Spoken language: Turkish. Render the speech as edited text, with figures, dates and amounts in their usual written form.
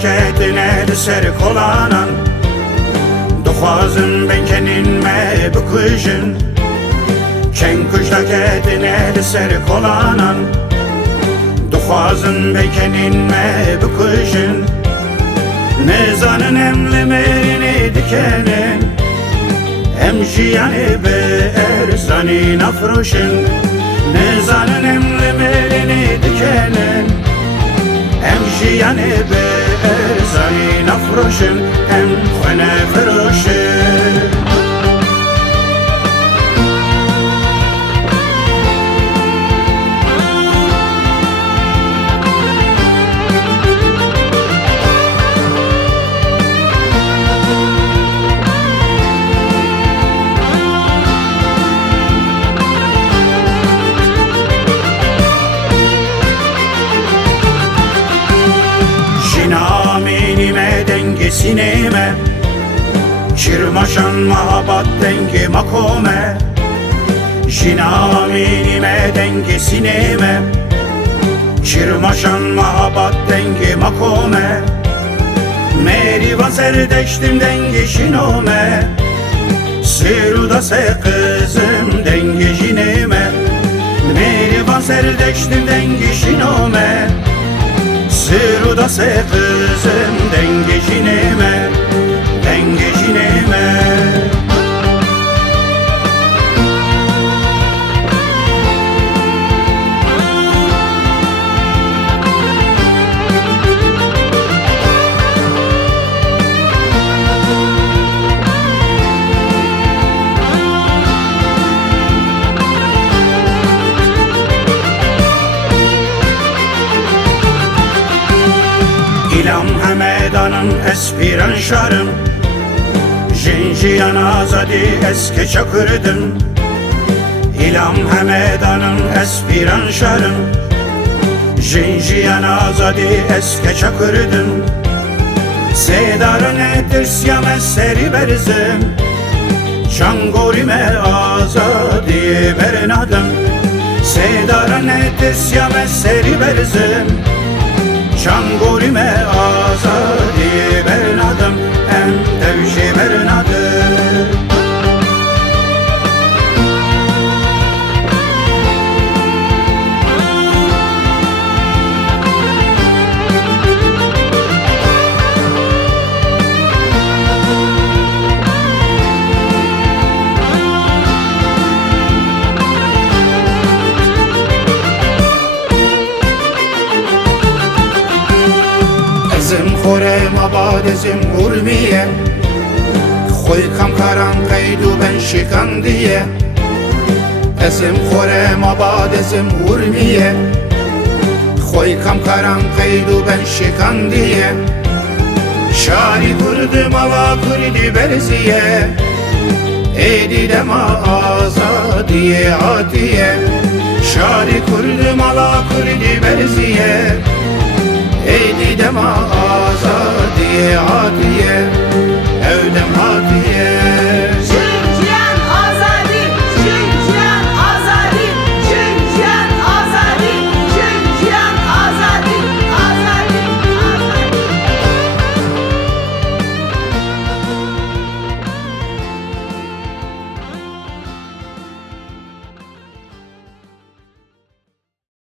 ketine ser kolanan Duxwazim benkenin me bikujin Çen kuşta ketine ser kolanan Duxwazim benkenin me bikujin Nezanin emli merini dikenin Em jiyani be erzani nafroşin Nezanin emli merini dikenin Em jiyani be erzani nafroşin Em xwene feroşin Sineme Çirmaşan mahabat dengi makome Jinaminime dengi sineme Çirmaşan mahabat dengi makome Meriva serdeştim dengi jinome Siruda se kızım dengi jineme Meriva serdeştim dengi jinome Siruda se kızım denge jineme, denge jineme İlam Hamedan'ın espiran şarım Jinjiyan azadi eske çakırdım İlam Hamedan'ın espiran şarım Jinjiyan azadi eske çakırdım Sedarın etirsiyam eseri berzim Çangorime azadi bernadım Sedarın etirsiyam eseri berzim Çangorime azadi bernadım Em devşi bernadım Xorem abadezim urmiye Xoy kam karan qaydu ben şikandiye Ezim xorem abadezim urmiye Xoy kam karan qaydu ben şikandiye Şari kurdum ala kurdi berziye Edi dema azadiye atiye Şari kurdum ala kurdi berziye Edi dema